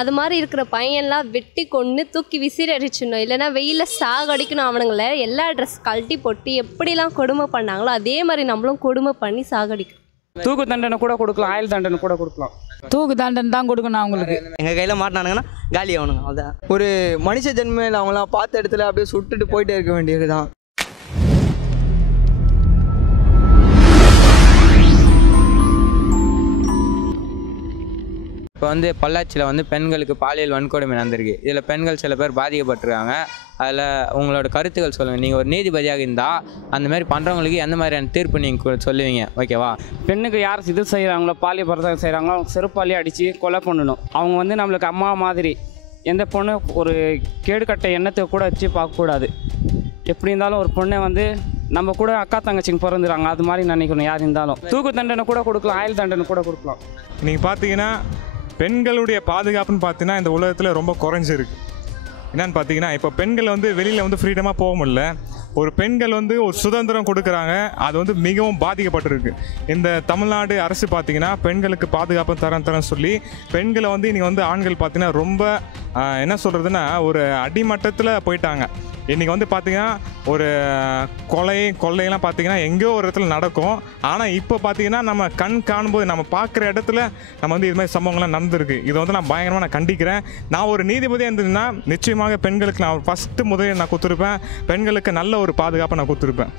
அது மாதிரி இருக்கிற பையன்லாம் வெட்டி கொன்று தூக்கி விசிறி அடிச்சிடணும் இல்லைன்னா வெயிலில் சாகடிக்கணும் அவனுங்கள. எல்லா ட்ரெஸ் கழட்டி போட்டு எப்படிலாம் கொடுமை பண்ணாங்களோ அதே மாதிரி நம்மளும் கொடுமை பண்ணி சாகடிக்கணும் தூக்கு தண்டனை கூட கொடுக்கலாம் ஆயுள் தண்டனை கூட கொடுக்கலாம். தூக்கு தண்டனை தான் கொடுக்கணும் அவங்களுக்கு. எங்கள் கையில் மாட்டினானுங்கன்னா காலி ஆகணுங்க அதான் ஒரு மனுஷ ஜென்மையில் அவங்களாம் பார்த்த இடத்துல அப்படியே சுட்டுட்டு போயிட்டே இருக்க வேண்டியது தான் இப்போ வந்து பொள்ளாச்சியில் வந்து பெண்களுக்கு பாலியல் வன்கொடுமை நடந்திருக்கு. இதில் பெண்கள் சில பேர் பாதிக்கப்பட்டிருக்காங்க. அதில் உங்களோட கருத்துக்கள் சொல்லுங்கள் நீங்கள் ஒரு நீதிபதியாக இருந்தால் அந்த மாதிரி பண்ணுறவங்களுக்கு எந்த மாதிரியான தீர்ப்பு நீங்கள் சொல்லுவீங்க? ஓகேவா? பெண்ணுக்கு யார் இது செய்கிறாங்களோ பாலிய பரதம் செய்கிறாங்களோ அவங்க செருப்பாலேயே அடித்து கொலை பண்ணணும். அவங்க வந்து நம்மளுக்கு அம்மா மாதிரி எந்த பொண்ணு ஒரு கேடுகட்ட எண்ணத்தை கூட வச்சு பார்க்கக்கூடாது. எப்படி இருந்தாலும் ஒரு பொண்ணை வந்து நம்ம கூட அக்கா தங்கச்சிங்க பிறந்துறாங்க. அது மாதிரி நினைக்கணும். யார் இருந்தாலும். தூக்கு தண்டனை கூட கொடுக்கலாம். ஆயுள் தண்டனை கூட கொடுக்கலாம். நீங்கள் பார்த்தீங்கன்னா பெண்களுடைய பாதுகாப்புன்னு பார்த்தீங்கன்னா இந்த உலகத்தில் ரொம்ப குறைஞ்சிருக்கு. என்னன்னு பார்த்தீங்கன்னா இப்போ பெண்கள் வந்து வெளியில் வந்து ஃப்ரீடமாக போக முடியல. ஒரு பெண்கள் வந்து ஒரு சுதந்திரம் கொடுக்குறாங்க. அது வந்து மிகவும் பாதிக்கப்பட்டிருக்கு. இந்த தமிழ்நாடு அரசு பார்த்தீங்கன்னா பெண்களுக்கு பாதுகாப்பு தரம் தரம் சொல்லி பெண்களை வந்து இன்றைக்கி வந்து ஆண்கள் பார்த்தீங்கன்னா ரொம்ப என்ன சொல்கிறதுன்னா ஒரு அடிமட்டத்தில் போயிட்டாங்க. இன்றைக்கி வந்து பார்த்திங்கன்னா ஒரு கொலை கொள்ளையெல்லாம் பார்த்தீங்கன்னா எங்கேயோ ஒரு இடத்துல நடக்கும். ஆனால் இப்போ பார்த்தீங்கன்னா நம்ம கண் காணும்போது நம்ம பார்க்குற இடத்துல நம்ம வந்து இது மாதிரி சம்பவங்கள்லாம் நடந்திருக்கு. இதை வந்து நான் பயங்கரமாக நான் கண்டிக்கிறேன். நான் ஒரு நீதிபதியாக இருந்ததுன்னா நிச்சயமாக பெண்களுக்கு நான் ஃபஸ்ட்டு முதலில் நான் கொடுத்துருப்பேன். பெண்களுக்கு நல்ல ஒரு பாதுகாப்பை நான் கொடுத்துருப்பேன்.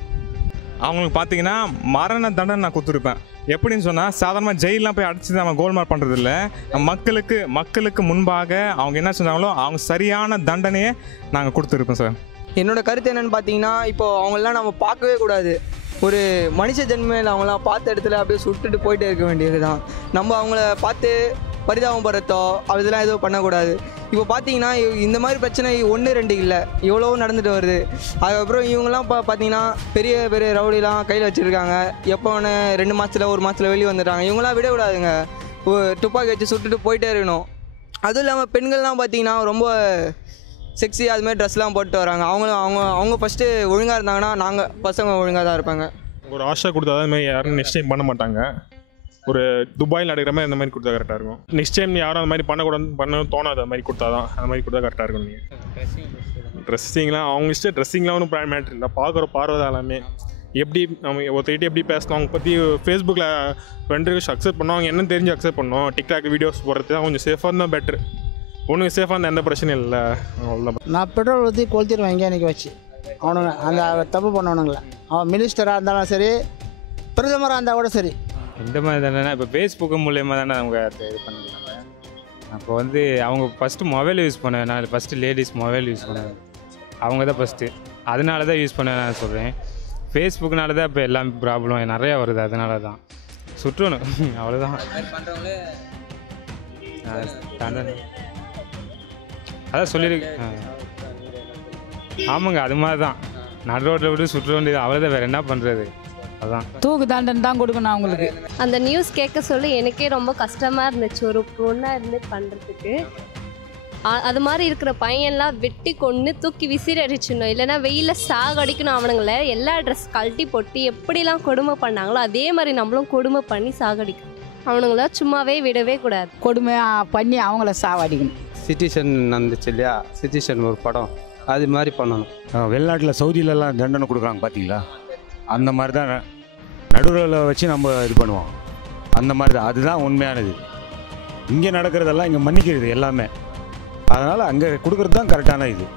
அவங்களுக்கு பார்த்தீங்கன்னா மரண தண்டனை நான் கொடுத்துருப்பேன். எப்படின்னு சொன்னால் சாதாரணமாக ஜெயிலெலாம் போய் அடிச்சு நம்ம கோல்மார் பண்ணுறதில்ல மக்களுக்கு மக்களுக்கு முன்பாக அவங்க என்ன செஞ்சாங்களோ அவங்க சரியான தண்டனையை நாங்கள் கொடுத்துருப்போம் சார். என்னோட கருத்து என்னன்னு பார்த்தீங்கன்னா இப்போ அவங்களெலாம் நம்ம பார்க்கவே கூடாது. ஒரு மனுஷ ஜென்மையில் அவங்களாம் பார்த்த இடத்துல அப்படியே சுட்டுட்டு போயிட்டே இருக்க வேண்டியது தான் நம்ம அவங்கள பார்த்து பரிதாபம் படுறதோ அதெல்லாம் எதுவும் பண்ணக்கூடாது. இப்போ பார்த்தீங்கன்னா இந்த மாதிரி பிரச்சனை ஒன்று ரெண்டு இல்லை. எவ்வளோ நடந்துட்டு வருது. அதுக்கப்புறம் இவங்கெல்லாம் இப்போ பார்த்தீங்கன்னா பெரிய பெரிய ரவுடிலாம் கையில் வச்சுருக்காங்க. எப்போ ஒன்று ரெண்டு மாதத்தில் ஒரு மாதத்தில் வெளியே வந்துட்டாங்க இவங்களாம் விடக்கூடாதுங்க. துப்பாக்கி வச்சு சுட்டுட்டு போயிட்டே இருக்கணும். அதுவும் இல்லாமல் பெண்கள்லாம் பார்த்தீங்கன்னா ரொம்ப செக்ஸி அதுமாதிரி ட்ரெஸ்லாம் போட்டு வராங்க. அவங்களும் அவங்க அவங்க ஃபஸ்ட்டு ஒழுங்காக இருந்தாங்கன்னா நாங்கள் பசங்க ஒழுங்காக தான் இருப்பாங்க. ஒரு ஆஷா கொடுத்தா தான் யாரும் யாரும் டைம் பண்ண மாட்டாங்க. ஒரு துபாயில் நடக்கிற மாதிரி அந்த மாதிரி கொடுத்தா கரெக்டாக இருக்கும். நெக்ஸ்ட் டைம் யாரும் அந்த மாதிரி பண்ணக்கூடாது பண்ண தோணாது அந்த மாதிரி கொடுத்தா தான் அந்த மாதிரி கொடுத்தா கரெக்டாக இருக்கும் நீங்கள் ட்ரெஸ்ஸிங்லாம் அவங்க இஷ்டம் ட்ரெஸ்ஸிங்லாம் ஒன்றும் மேட்ரு இல்லை. பார்க்குற பார்வை எல்லாமே. எப்படி நம்ம ஒருத்தர்கிட்ட எப்படி பேசணும் அவங்க பற்றி ஃபேஸ்புக்கில் ரெண்டு அக்செப்ட் பண்ணோம் அவங்க என்ன தெரிஞ்சு அக்செப்ட் பண்ணோம். டிக்டாக் வீடியோஸ் போடுறது தான் கொஞ்சம் சேஃபாக இருந்தால் பெட்ரு ஒன்று சேஃபாக இருந்தால் எந்த பிரச்சனையும் இல்லை. அவ்வளோதான் நான் பெட்ரோல் ஊற்றி கொளுத்திடுவேன் எங்கே நிற்க வச்சு. அவனுங்க அந்த தப்பு பண்ணவனுங்களே. அவன் மினிஸ்டராக இருந்தாலும் சரி பிரதமராக இருந்தால் கூட சரி. இந்த மாதிரி தானே இப்போ ஃபேஸ்புக்கு மூலயமா தானே அவங்க இது பண்ணிக்கிறாங்க அப்போ வந்து அவங்க ஃபஸ்ட்டு மொபைல் யூஸ் பண்ண நான் ஃபஸ்ட்டு லேடிஸ் மொபைல் யூஸ் பண்ணேன் அவங்க தான் ஃபஸ்ட்டு அதனால தான் யூஸ் பண்ண நான் சொல்கிறேன் ஃபேஸ்புக்னால தான் இப்போ எல்லாமே ப்ராப்ளம் நிறையா வருது. அதனால தான். சுற்றணும். அவ்வளோதான் அதான் சொல்லியிருக்கு ஆ. ஆமாங்க அது மாதிரி தான். நடு ரோட்டில் விட்டு சுற்ற வேண்டியது. அவ்வளோதான் வேறு என்ன பண்ணுறது அதான். தூக்கு தண்டனை தான் கொடுக்கணும் அவங்களுக்கு அந்த நியூஸ் கேட்க சொல்லி எனக்கே ரொம்ப கஷ்டமாக இருந்துச்சு. ஒரு பொண்ணாக இருந்து பண்ணுறதுக்கு அது மாதிரி இருக்கிற பையன்லாம் வெட்டி கொன்று தூக்கி விசிறி அடிச்சிடணும் இல்லைன்னா வெயிலில் சாகடிக்கணும் அவனுங்கள. எல்லா ட்ரெஸ் கழட்டி போட்டு எப்படிலாம் கொடுமை பண்ணாங்களோ அதே மாதிரி நம்மளும் கொடுமை பண்ணி சாகடிக்கணும். அவனுங்கள சும்மாவே விடவே கூடாது. கொடுமையாக பண்ணி அவங்கள சாவடிக்கணும் சிட்டிசன் நடந்துச்சு இல்லையா? சிட்டிசன் ஒரு படம். அது மாதிரி பண்ணணும். வெளிநாட்டில் சவுதியிலலாம் தண்டனை கொடுக்குறாங்க பார்த்தீங்களா அந்த மாதிரி தான் நடுவில் வச்சு நம்ம இது பண்ணுவோம். அந்த மாதிரி தான் அதுதான் உண்மையானது. இங்கே நடக்கிறதெல்லாம் இங்கே மன்னிக்கிறது எல்லாமே. அதனால் அங்கே கொடுக்குறது தான் கரெக்டான இது.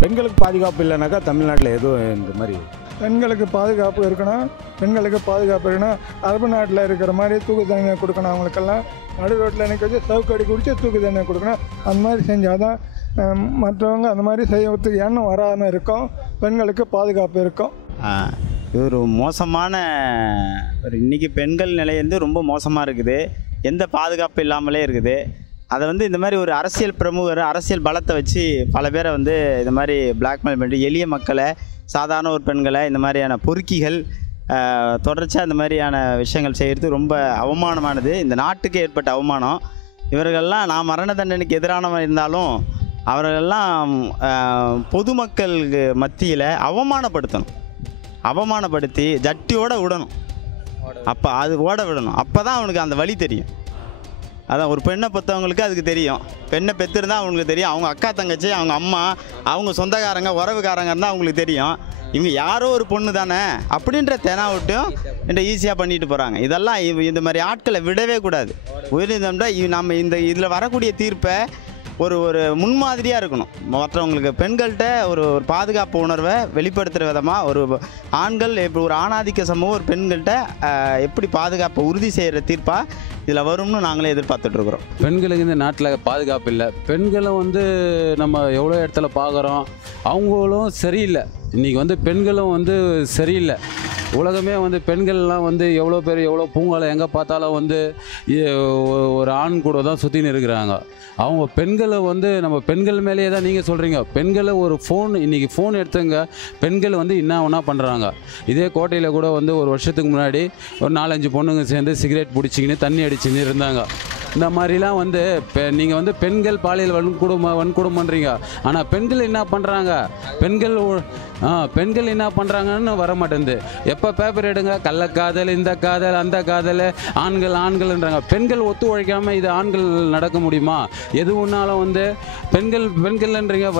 பெண்களுக்கு பாதுகாப்பு இல்லைனாக்கா தமிழ்நாட்டில் எதுவும் இந்த மாதிரி பெண்களுக்கு பாதுகாப்பு இருக்கணும். பெண்களுக்கு பாதுகாப்பு இருக்கணும். அரபு நாட்டில் இருக்கிற மாதிரி தூக்கு தண்டனை கொடுக்கணும் அவங்களுக்கெல்லாம். நடு ரோட்டில் எனக்கு வச்சு சவுக்கடி குடிச்சு தூக்கு தண்டனை கொடுக்கணும். அந்த மாதிரி செஞ்சால் தான் மற்றவங்க அந்த மாதிரி செய்யறதுக்கு எண்ணம் வராமல் இருக்கும். பெண்களுக்கு பாதுகாப்பு இருக்கும். ஒரு மோசமான ஒரு இன்றைக்கி பெண்கள் நிலை வந்து ரொம்ப மோசமாக இருக்குது. எந்த பாதுகாப்பு இல்லாமலே இருக்குது. அதை வந்து இந்த மாதிரி ஒரு அரசியல் பிரமுகர் அரசியல் பலத்தை வச்சு பல பேரை வந்து இந்த மாதிரி பிளாக்மெயில் பண்ணி எளிய மக்களை சாதாரண ஒரு பெண்களை இந்த மாதிரியான பொறுக்கிகள் தொடர்ச்சியாக இந்த மாதிரியான விஷயங்கள் செய்கிறது ரொம்ப அவமானமானது. இந்த நாட்டுக்கு ஏற்பட்ட அவமானம். இவர்கள்லாம் நான் மரண தண்டனைக்கு எதிரானவன் இருந்தாலும் அவர்களெல்லாம் பொதுமக்களுக்கு மத்தியில் அவமானப்படுத்தணும். அவமானப்படுத்தி ஜட்டியோட விடணும். அப்போ அது ஓட விடணும். அப்போ தான் அவனுக்கு அந்த வழி தெரியும். அதான் ஒரு பெண்ணை பெற்றவங்களுக்கு அதுக்கு தெரியும். பெண்ணை பெற்றிருந்தா அவங்களுக்கு தெரியும். அவங்க அக்கா தங்கச்சி அவங்க அம்மா அவங்க சொந்தக்காரங்க உறவுக்காரங்க இருந்தால் அவங்களுக்கு தெரியும். இவங்க யாரோ ஒரு பொண்ணு தானே அப்படின்ற தெனாவிட்டும் இந்த ஈஸியாக பண்ணிட்டு போகிறாங்க இதெல்லாம் இந்த மாதிரி ஆட்களை விடவே கூடாது. உயிரிழந்தோம்னா நம்ம இந்த இதில் வரக்கூடிய தீர்ப்பை ஒரு ஒரு முன்மாதிரியாக இருக்கணும். மற்றவங்களுக்கு பெண்கள்கிட்ட ஒரு ஒரு பாதுகாப்பு உணர்வை வெளிப்படுத்துகிற விதமாக ஒரு ஆண்கள் எப்படி ஒரு ஆணாதிக்க சமூகம் ஒரு பெண்கள்கிட்ட எப்படி பாதுகாப்பை உறுதி செய்கிற தீர்ப்பாக இதில் வரும்னு நாங்களே எதிர்பார்த்துட்ருக்குறோம் பெண்களுக்கு இந்த நாட்டில் பாதுகாப்பு இல்லை. பெண்களும் வந்து நம்ம எவ்வளோ இடத்துல பார்க்குறோம் அவங்களும் சரியில்லை. இன்றைக்கி வந்து பெண்களும் வந்து சரியில்லை. உலகமே வந்து பெண்கள்லாம் வந்து எவ்வளோ பேர் எவ்வளோ பூங்கால எங்கே பார்த்தாலும் வந்து ஒரு ஆண் கூட தான் சுற்றின்னு இருக்கிறாங்க. அவங்க பெண்களை வந்து நம்ம பெண்கள் மேலேயே தான் நீங்கள் சொல்கிறீங்க பெண்களை ஒரு ஃபோன் இன்றைக்கி ஃபோன் எடுத்துங்க பெண்கள் வந்து என்ன ஒன்றா பண்ணுறாங்க இதே கோட்டையில் கூட வந்து ஒரு வருஷத்துக்கு முன்னாடி ஒரு நாலஞ்சு பொண்ணுங்க சேர்ந்து சிகரெட் பிடிச்சிக்கின்னு தண்ணி அடிச்சுன்னு இருந்தாங்க. இந்த மாதிரிலாம் வந்து நீங்கள் வந்து பெண்கள் பாலியல் வன்கொடுமை வன்கொடுமைன்றீங்க. பண்ணுறீங்க ஆனால் பெண்கள் என்ன பண்ணுறாங்க பெண்கள் பெண்கள் என்ன பண்ணுறாங்கன்னு வர மாட்டேங்குது எப்போ பேப்பர் எடுங்க? கள்ளக்காதல் இந்த காதல் அந்த காதல் ஆண்கள் ஆண்கள்ன்றாங்க. பெண்கள் ஒத்து உழைக்காமல் இது ஆண்கள் நடக்க முடியுமா? எது வந்து? பெண்கள் பெண்கள்ன்றீங்க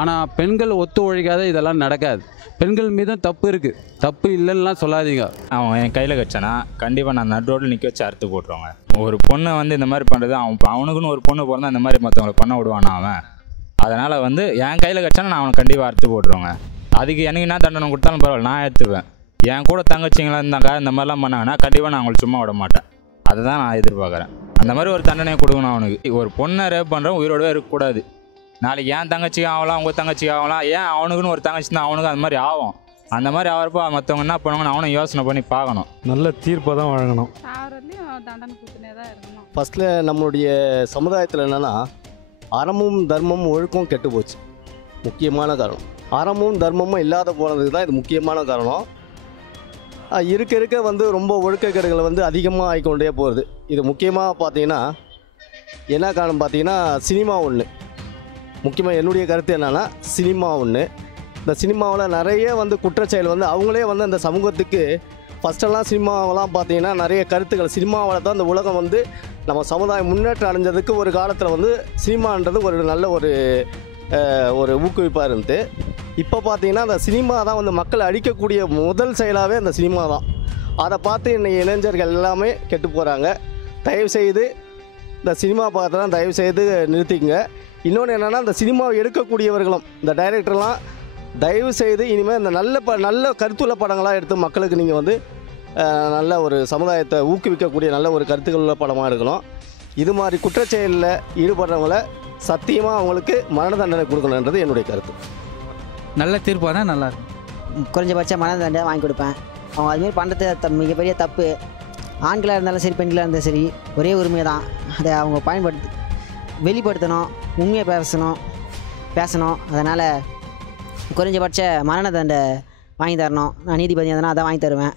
ஆனால் பெண்கள் ஒத்து உழைக்காத இதெல்லாம் நடக்காது. பெண்கள் மீதும் தப்பு இருக்குது தப்பு இல்லைன்னா சொல்லாதீங்க. அவன் என் கையில் கச்சானா கண்டிப்பாக நான் நடு ரோட்டில் நிற்க வச்சு அறுத்து போட்டுருவாங்க ஒரு பொண்ணை வந்து இந்த மாதிரி பண்ணுறது அவன் அவனுக்குன்னு ஒரு பொண்ணு பிறந்தா இந்த மாதிரி மற்றவங்களை பண்ண விடுவானா அவன்? அதனால் வந்து என் கையில் கச்சானா நான் அவனை கண்டிப்பாக அறுத்து போட்டுருவாங்க அதுக்கு எனக்கு என்ன தண்டனை கொடுத்தாலும் பரவாயில்ல நான் எடுத்துப்பேன் என் கூட தங்கச்சிங்களாம் இருந்தாங்க இந்த மாதிரிலாம் பண்ணாங்கன்னா கண்டிப்பாக நான் அவங்களை சும்மா விட மாட்டேன். அதை தான் நான் எதிர்பார்க்குறேன். அந்த மாதிரி ஒரு தண்டனையை கொடுக்கணும் அவனுக்கு. ஒரு பொண்ணை ரேப் பண்ணுறவன் உயிரோடவே இருக்கக்கூடாது. நாளைக்கு என் தங்கச்சிக்கு ஆகலாம் உங்கள் தங்கச்சிக்கு ஆகலாம். ஏன் அவனுக்குன்னு ஒரு தங்கச்சி தான் அவனுக்கு அந்த மாதிரி ஆகும். அந்த மாதிரி ஆகிறப்போ மற்றவங்க என்ன பண்ணுவாங்கன்னு அவனும் யோசனை பண்ணி பார்க்கணும். நல்ல தீர்ப்பை தான் வழங்கணும். சாவரத்துலையும் தண்டனை கொடுத்துனே தான் இருக்கணும். ஃபஸ்ட்டில் நம்மளுடைய சமுதாயத்தில் என்னென்னா அறமும் தர்மமும் ஒழுக்கம் கெட்டு போச்சு. முக்கியமான காரணம். அறமும் தர்மமும் இல்லாத போனதுக்கு தான் இது முக்கியமான காரணம். இருக்க இருக்க வந்து ரொம்ப ஒழுக்கக்கேடுகள் வந்து அதிகமாக ஆகிக்கொண்டே போகுது. இது முக்கியமாக பார்த்தீங்கன்னா என்ன காரணம் பார்த்தீங்கன்னா சினிமா ஒன்று முக்கியமாக என்னுடைய கருத்து என்னென்னா சினிமா ஒன்று இந்த சினிமாவில் நிறைய வந்து குற்றச்செயல் வந்து அவங்களே வந்து அந்த சமூகத்துக்கு ஃபஸ்ட்டெல்லாம் சினிமாவெல்லாம் பார்த்தீங்கன்னா நிறைய கருத்துக்கள். சினிமாவில் தான் இந்த உலகம் வந்து நம்ம சமுதாயம் முன்னேற்றம் அடைஞ்சதுக்கு ஒரு காலத்தில் வந்து சினிமான்றது ஒரு நல்ல ஒரு ஒரு ஊக்குவிப்பாக இருந்தது. இப்போ பார்த்தீங்கன்னா அந்த சினிமா தான் வந்து மக்களை அழிக்கக்கூடிய முதல் செயலாகவே அந்த சினிமா தான். அதை பார்த்து இன்றைக்கி இளைஞர்கள் எல்லாமே கெட்டு போகிறாங்க தயவுசெய்து இந்த சினிமா பார்த்தலாம் தயவு செய்து நிறுத்திக்கங்க. இன்னொன்று என்னென்னா இந்த சினிமாவை எடுக்கக்கூடியவர்களும் இந்த டைரக்டர்லாம் தயவு செய்து இனிமேல் இந்த நல்ல ப நல்ல கருத்துள்ள படங்களாக எடுத்து மக்களுக்கு நீங்கள் வந்து நல்ல ஒரு சமுதாயத்தை ஊக்குவிக்கக்கூடிய நல்ல ஒரு கருத்துக்கள் உள்ள படமாக இருக்கணும் இது மாதிரி குற்றச்செயலில் ஈடுபடுறவங்கள சத்தியமாக அவங்களுக்கு மரண தண்டனை கொடுக்கணுன்றது என்னுடைய கருத்து. நல்ல தீர்ப்பாக தான் நல்லாயிருக்கும் குறைஞ்சபட்ச மன தண்டனை வாங்கி கொடுப்பேன். அவங்க அதுமாரி பண்ணுறது த மிகப்பெரிய தப்பு. ஆண்களாக இருந்தாலும் சரி பெண்களாக இருந்தாலும் சரி ஒரே உரிமை தான் அதை அவங்க பயன்படுத்து வெளிப்படுத்தணும் உண்மையை பேசணும் பேசணும். அதனால் குறைஞ்சபட்ச மரண தண்டை வாங்கி தரணும். நான் நீதிபதி அதனால் அதான் வாங்கி தருவேன்.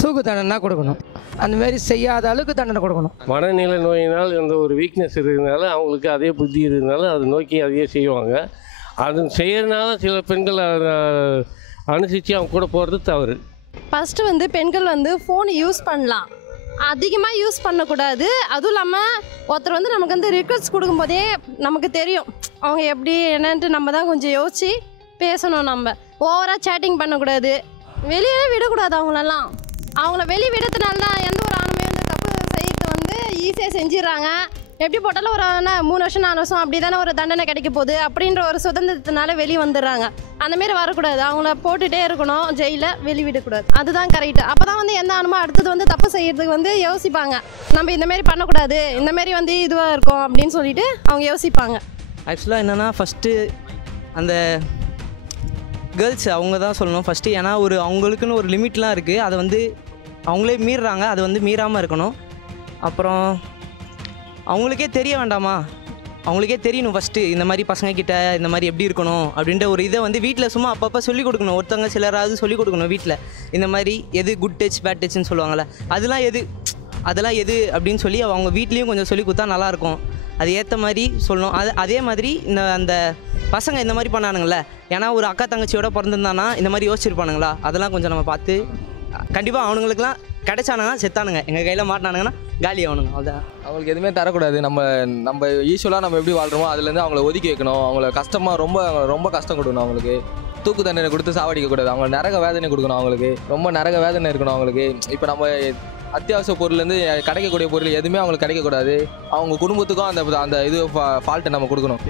தூக்கு தண்டனை கொடுக்கணும். அந்த மாதிரி செய்யாத அளவுக்கு தண்டனை கொடுக்கணும். மனநிலை நோயினால் அந்த ஒரு வீக்னஸ் இருக்கிறதுனால அவங்களுக்கு அதே புத்தி இருக்கிறதுனால அதை நோக்கி அதையே செய்வாங்க. அது செய்யறதுனால சில பெண்கள் அனுசரித்து அவங்க கூட போகிறது தவறு. ஃபஸ்ட்டு வந்து பெண்கள் வந்து ஃபோன் யூஸ் பண்ணலாம். அதிகமாக யூஸ் பண்ணக்கூடாது. அதுவும் இல்லாமல் ஒருத்தர் வந்து நமக்கு வந்து ரிக்வஸ்ட் கொடுக்கும்போதே நமக்கு தெரியும். அவங்க எப்படி என்னன்ட்டு நம்ம தான் கொஞ்சம் யோசித்து பேசணும் நம்ம. ஓவராக சேட்டிங் பண்ணக்கூடாது. வெளியே விடக்கூடாது அவங்களெல்லாம். அவங்கள வெளியே விடத்துனால தான் எந்த ஒரு ஆணுமே வந்து தப்பு செய்யறது வந்து ஈஸியாக செஞ்சிடறாங்க. எப்படி போட்டாலும் ஒரு என்ன மூணு வருஷம் நாலு வருஷம் அப்படி தானே ஒரு தண்டனை கிடைக்க போகுது அப்படின்ற ஒரு சுதந்திரத்தினால வெளியே வந்துடுறாங்க. அந்த மாரி வரக்கூடாது. அவங்கள போட்டுகிட்டே இருக்கணும். ஜெயிலில் வெளியே விடக்கூடாது. அதுதான் கரெக்ட் அப்போ தான் வந்து என்ன ஆணுமோ அடுத்தது வந்து தப்பு செய்கிறதுக்கு வந்து யோசிப்பாங்க. நம்ம இந்தமாரி பண்ணக்கூடாது. இந்த மாரி வந்து இதுவாக இருக்கும் அப்படின்னு சொல்லிட்டு அவங்க யோசிப்பாங்க. ஆக்சுவலாக என்னென்னா ஃபஸ்ட்டு அந்த கேர்ள்ஸ் அவங்க தான் சொல்லணும். ஃபஸ்ட்டு ஏன்னா ஒரு அவங்களுக்குன்னு ஒரு லிமிட்லாம் இருக்குது அதை வந்து அவங்களே மீறுறாங்க. அதை வந்து மீறாமல் இருக்கணும். அப்புறம் அவங்களுக்கே தெரிய வேண்டாமா? அவங்களுக்கே தெரியணும் ஃபஸ்ட்டு இந்த மாதிரி பசங்க கிட்ட இந்த மாதிரி எப்படி இருக்கணும் அப்படின்ற ஒரு இதை வந்து வீட்டில் சும்மா அப்பப்போ சொல்லிக் கொடுக்கணும். ஒருத்தவங்க சிலராவது சொல்லிக் கொடுக்கணும் வீட்டில் இந்த மாதிரி எது குட் டச் பேட் டச்னு சொல்லுவாங்கள்ல அதெல்லாம் எது அதெல்லாம் எது அப்படின்னு சொல்லி அவங்க வீட்லேயும் கொஞ்சம் சொல்லி கொடுத்தா நல்லாயிருக்கும் அது ஏற்ற மாதிரி சொல்லணும். அது அதே மாதிரி இந்த அந்த பசங்க இந்த மாதிரி பண்ணானுங்களே ஏன்னா ஒரு அக்கா தங்கச்சியோட பிறந்திருந்தானா இந்த மாதிரி யோசிச்சிருப்பானுங்களா? அதெல்லாம் கொஞ்சம் நம்ம பார்த்து கண்டிப்பாக அவனுங்களுக்குலாம் கிடைச்சானுங்க செத்தானுங்க. எங்கள் கையில் மாட்டினானுங்கன்னா காலி அவனுங்க அவ்வளோதான் அவங்களுக்கு எதுவுமே தரக்கூடாது. நம்ம நம்ம யூஸ்வலாக நம்ம எப்படி வாழ்கிறோமோ அதுலேருந்து அவங்கள ஒதுக்கி வைக்கணும். அவங்கள கஷ்டமாக ரொம்ப ரொம்ப கஷ்டம் கொடுக்கணும் அவங்களுக்கு. தூக்கு தண்டனை கொடுத்து சாவடிக்க கூடாது. அவங்க நரக வேதனை கொடுக்கணும் அவங்களுக்கு. ரொம்ப நரக வேதனை இருக்கணும் அவங்களுக்கு. இப்போ நம்ம அத்தியாவசிய பொருள்லேருந்து கிடைக்கக்கூடிய பொருள் எதுவுமே அவங்களுக்கு கிடைக்கக்கூடாது. அவங்க குடும்பத்துக்கும் அந்த அந்த இது ஃபால்ட்டை நம்ம கொடுக்கணும்.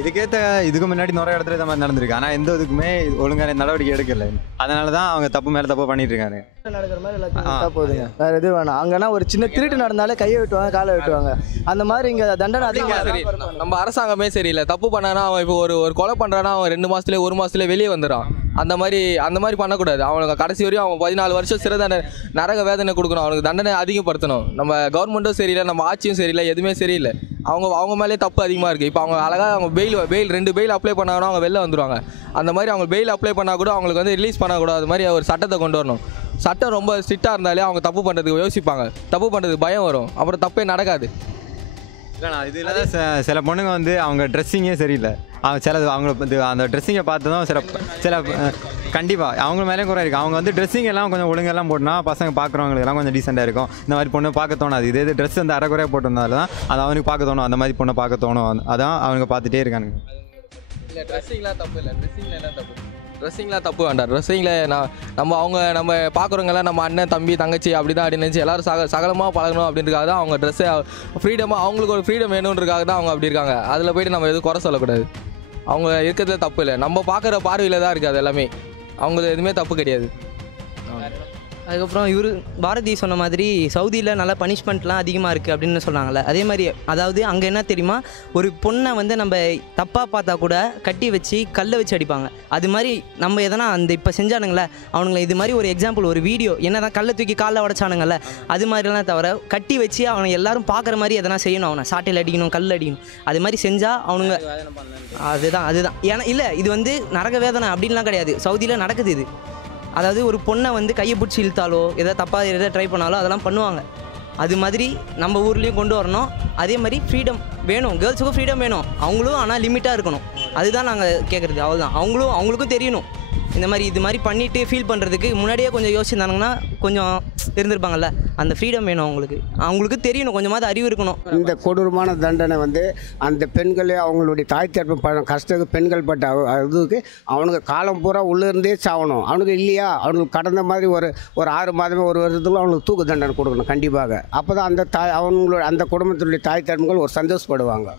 இதுக்கேற்ற இதுக்கு முன்னாடி நிறைய இடத்துல இந்த மாதிரி நடந்திருக்கு. ஆனால் எந்த இதுக்குமே ஒழுங்கான நடவடிக்கை எடுக்கல. அதனால தான் அவங்க தப்பு மேலே தப்பு பண்ணிட்டு இருக்காங்க. நடக்கிற மாதிரி எல்லாத்தையும் விட்டா போதுங்க. வேற எதுவும் வேணாம். அங்கன்னா ஒரு சின்ன திருட்டு நடந்தாலே கையை வெட்டுவாங்க காலை வெட்டுவாங்க. அந்த மாதிரி இங்க தண்டனை அதிகமாக சரி. நம்ம அரசாங்கமே சரியில்லை. தப்பு பண்ணானா அவன் இப்போ ஒரு ஒரு கொலை பண்ணுறானா அவன் ரெண்டு மாதத்துலேயே ஒரு மாதத்துலேயே வெளியே வந்துடுறான். அந்த மாதிரி அந்த மாதிரி பண்ணக்கூடாது. அவனுக்கு கடைசி வரையும் அவன் பதினாலு வருஷம் சிறை தண்டனை நரக வேதனை கொடுக்கணும். அவனுக்கு தண்டனை அதிகப்படுத்தணும். நம்ம கவர்மெண்ட்டும் சரியில்லை நம்ம ஆட்சியும் சரியில்லை எதுவுமே சரியில்லை. அவங்க அவங்க மேலே தப்பு அதிகமாக இருக்குது இப்போ அவங்க அழகாக அவங்க பெயில் பெயில் ரெண்டு பெயில் அப்ளை பண்ணாங்கன்னா அவங்க வெளில வந்துடுவாங்க அந்த மாதிரி அவங்க பெயில் அப்ளை பண்ணால் கூட அவங்களுக்கு வந்து ரிலீஸ் பண்ணக்கூடாது. அது மாதிரி ஒரு சட்டத்தை கொண்டு வரணும். சட்டம் ரொம்ப ஸ்ட்ரிக்டாக இருந்தாலே அவங்க தப்பு பண்ணுறதுக்கு யோசிப்பாங்க. தப்பு பண்ணுறதுக்கு பயம் வரும். அப்புறம் தப்பே நடக்காது. இல்லைண்ணா இது இல்லாத ச- சில பொண்ணுங்க வந்து அவங்க ட்ரெஸ்ஸிங்கே சரியில்லை. அவங்க சில அவங்க இது அந்த ட்ரெஸ்ஸிங்கை பார்த்ததும் சில சில கண்டிப்பாக அவங்க மேலே குறை இருக்குது அவங்க வந்து ட்ரெஸ்ஸிங் எல்லாம் கொஞ்சம் ஒழுங்கெல்லாம் போட்டுனா பசங்க பார்க்குறவங்களுக்குலாம் கொஞ்சம் டீசெண்டாக இருக்கும். இந்த மாதிரி பொண்ணு பார்க்க தோணாது. இதே இது ட்ரெஸ் வந்து அரைக்குறையாக போட்டிருந்தால தான் அது அவனுக்கு பார்க்க தோணும். அந்த மாதிரி பொண்ணை பார்க்க தோணும். அதான் அவனுங்க பார்த்துட்டே இருக்கானுங்க. இல்லை ட்ரெஸ்ஸிங்லாம் தப்பு இல்லை. ட்ரெஸ்ஸிங்கில் என்ன தப்பு? ட்ரெஸ்ஸிங்லாம் தப்பு வேண்டாம். ட்ரெஸ்ஸிங்கில் நான் நம்ம அவங்க நம்ம பார்க்குறவங்கலாம் நம்ம அண்ணன் தம்பி தங்கச்சி அப்படி தான் அப்படின்னு நினச்சி எல்லோரும் சக சகலமாக பழகணும் அப்படின்றதுக்காக தான் அவங்க ட்ரெஸ்ஸை ஃப்ரீடமாக அவங்களுக்கு ஒரு ஃப்ரீடம் வேணுன்றதுக்காக தான் அவங்க அப்படி இருக்காங்க. அதில் போயிட்டு நம்ம எதுவும் குறை சொல்லக்கூடாது. அவங்க இருக்கிறதுல தப்பு இல்லை. நம்ம பார்க்குற பார்வையில் தான் இருக்குது அது எல்லாமே. அவங்களுக்கு எதுவுமே தப்பு கிடையாது. அதுக்கப்புறம் இவர் பாரதி சொன்ன மாதிரி சவுதியில் நல்லா பனிஷ்மெண்ட்லாம் அதிகமாக இருக்குது அப்படின்னு சொன்னாங்கல்ல. அதே மாதிரி அதாவது அங்கே என்ன தெரியுமா? ஒரு பொண்ணை வந்து நம்ம தப்பாக பார்த்தா கூட கட்டி வச்சு கல்லை வச்சு அடிப்பாங்க. அது மாதிரி நம்ம எதனா அந்த இப்போ செஞ்சானுங்களே அவனுங்களை இது மாதிரி ஒரு எக்ஸாம்பிள் ஒரு வீடியோ என்ன தான் கல்லை தூக்கி காலில் உடச்சானுங்கல்ல அது மாதிரிலாம் தவிர கட்டி வச்சு அவனை எல்லாரும் பார்க்குற மாதிரி எதனா செய்யணும் அவனை. சாட்டையில் அடிக்கணும் கல் அடிக்கணும். அது மாதிரி செஞ்சால் அவனுங்க அதுதான் அதுதான். ஏன்னா இல்லை இது வந்து நரக வேதனை அப்படின்லாம் கிடையாது. சவுதியில் நடக்குது இது. அதாவது ஒரு பொண்ணை வந்து கையை பிடிச்சி இழுத்தாலோ எதாவது தப்பாக எதாவது ட்ரை பண்ணாலோ அதெல்லாம் பண்ணுவாங்க. அது மாதிரி நம்ம ஊர்லேயும் கொண்டு வரணும். அதே மாதிரி ஃப்ரீடம் வேணும். கேர்ள்ஸுக்கும் ஃப்ரீடம் வேணும். அவங்களும் ஆனால் லிமிட்டாக இருக்கணும். அதுதான் நாங்கள் கேட்குறது அவ்வளோதான் அவங்களும் அவங்களுக்கும் தெரியணும். இந்த மாதிரி இது மாதிரி பண்ணிவிட்டு ஃபீல் பண்ணுறதுக்கு முன்னாடியே கொஞ்சம் யோசிச்சிருந்தாங்கன்னா கொஞ்சம் இருந்திருப்பாங்கல்ல அந்த ஃப்ரீடம் வேணும் அவங்களுக்கு. அவங்களுக்கு தெரியணும் கொஞ்சமாவது அறிவு இருக்கணும். இந்த கொடூரமான தண்டனை வந்து அந்த பெண்களே அவங்களுடைய தாய் தரப்பு கஷ்டத்துக்கு பெண்கள் பட்ட இதுக்கு அவனுக்கு காலம் பூரா உள்ளே இருந்தே சாகணும் அவனுக்கு இல்லையா? அவனுக்கு கடந்த மாதிரி ஒரு ஒரு ஆறு மாதமே ஒரு வருஷத்துக்குள்ள அவனுக்கு தூக்கு தண்டனை கொடுக்கணும் கண்டிப்பாக. அப்போ தான் அந்த தாய் அவங்களோட அந்த குடும்பத்தினுடைய தாய் தரப்புகள் ஒரு சந்தோஷப்படுவாங்க.